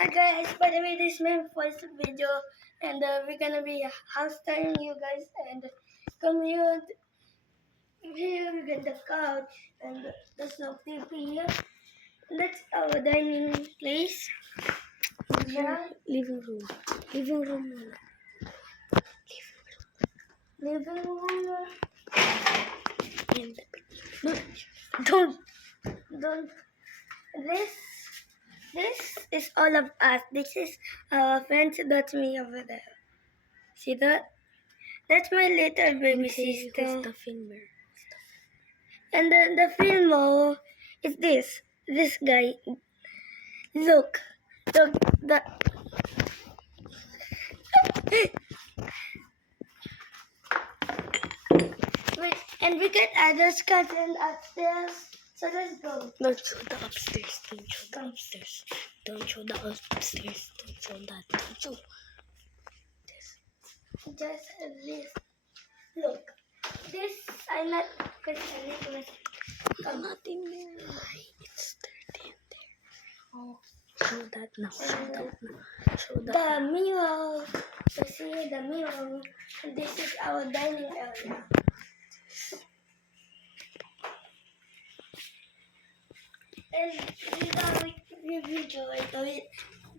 Hi guys, by the way, this is my first video, and we're gonna be house styling you guys, and come here, we get the couch, and there's no TV here. That's our dining place. Yeah, Living room. Living room. living room. And Don't, don't. This is all of us. This is our friends. That's me over there. See that? That's my little baby sister. the filmer. And then the film is this guy. Look, the wait, and we get others cousin upstairs. So let's go. Don't show the upstairs. Don't show the upstairs. Don't show the upstairs. Don't show that. Don't show. Just this. Look, this I'm not questioning. I'm not in there. It's dirty in there. Oh, show that now. Show that now. Show that. The mirror. You see the mirror. And this is our dining area. And the refrigerator.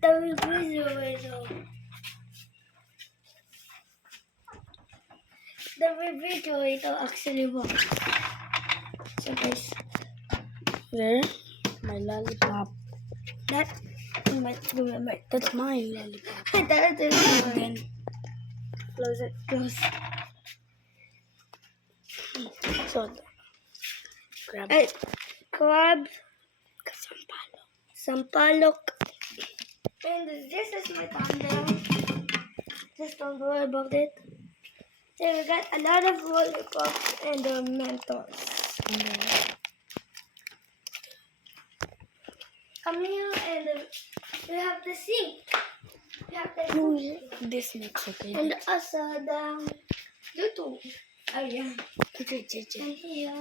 The refrigerator. The refrigerator actually works. So guys, There, my lollipop. that you might remember. That's my lollipop. That is Then close it. Close. so grab Hey, grab some sampalok. And this is my thunder. Just don't worry about it. Then we got a lot of lollipops and Mentos. Come here and we have the sink. We have the sink. This makes okay. And also the YouTube. Oh yeah. And here.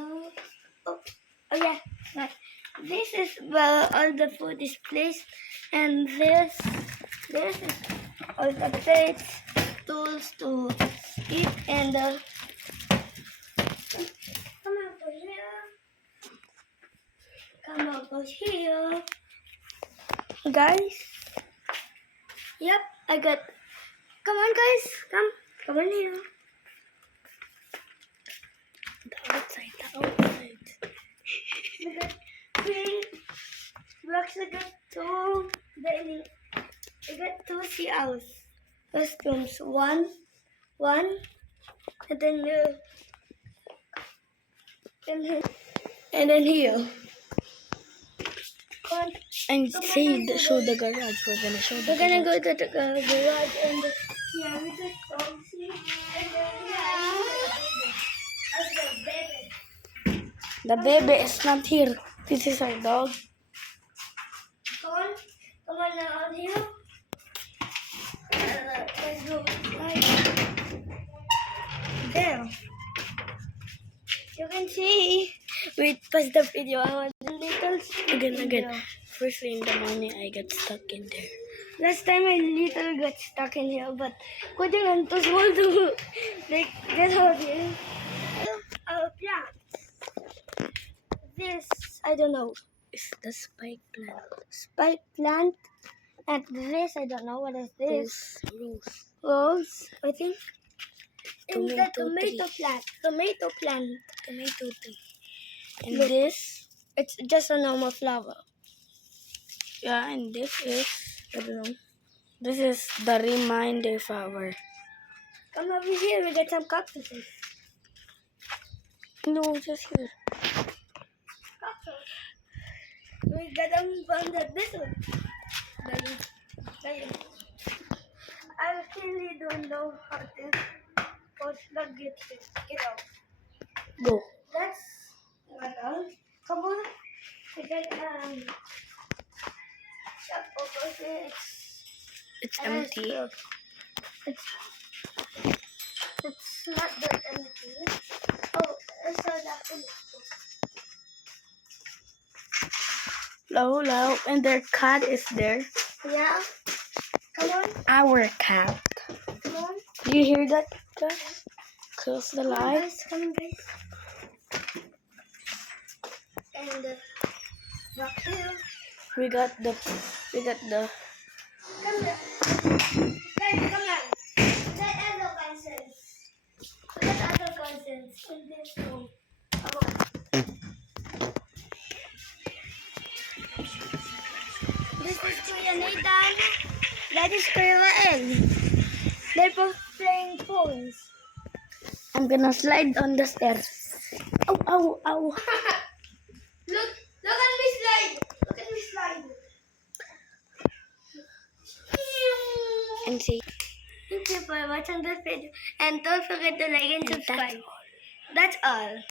Oh yeah. Right. This is where all the food is placed. And this is all the plates, tools to eat, and come over here. Come over here. Guys. Yep, I got. Come on, guys. Come on here. The outside. We got three. We actually got two. We got two CLs. Costumes. One, and then and then here. And show the garage. We're gonna show the We're gonna garage. go to the garage and yeah, we just go see and then baby. The baby is not here. This is our dog. Come on out here. Let's go inside. There. You can see. Wait, pause the video. I want a little Again. video. First in the morning, I got stuck in there. Last time I little got stuck in here, but kuya lang to small to like get out here. Our plants. This I don't know. It's the spike plant. Spike plant. And this I don't know what is this. Rose. Rose, I think. And the Tomato tomato plant. Tomato tree. And Look. this, It's just a normal flower. yeah, and this is, I don't know. This is the reminder flower. Come over here, we get some cactuses. No, just here. Cactus. We got them from this one. I really don't know how to put the get out. Go. That's one out. Come on. We got shop over here. It's empty. It's not that empty. Oh, I saw that one. Low, and their cat is there. Yeah. Come on. Our cat. Come on. Do you hear that, guys? Close the Come on, light. guys. Come on, guys. And back here. We got the. Come here. Guys, come on. Let other cousins. Let other cousins in this room. This is Kuya Nathan. That is Kuya Mael. They're both playing phones. I'm gonna slide on the stairs. Ow, ow, ow. Look at me slide. Look at me slide. And see. Thank you for watching this video. And don't forget to like and subscribe. That's all.